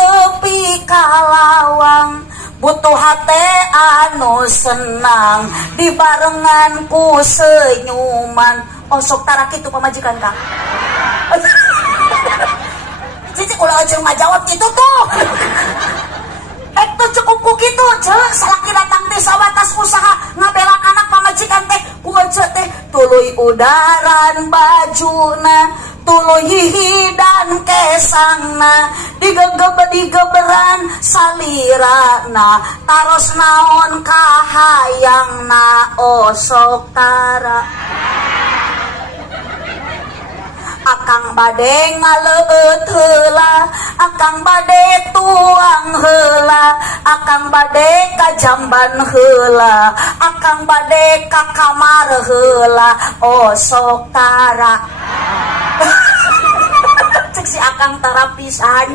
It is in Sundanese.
tepi kalawang butuh hate anu senang dibarengan ku senyuman. Oh sok tara kitu pamajikan Kang. Cici ulah aja ngajawab gitu tuh. Itu cukup ku kitu ceuk salaki datang teh sawatas usaha ngabelan anak pamajikan teh ku aja teh tuluy udaran bajuna tuluy hihidan kesangna digeberan salirana taros naon kahayangna osok tara akang bade ngaleut heula akang bade tuang heula akang bade ka jamban heula akang bade ka kamar heula osok tara cek si akang tara pisan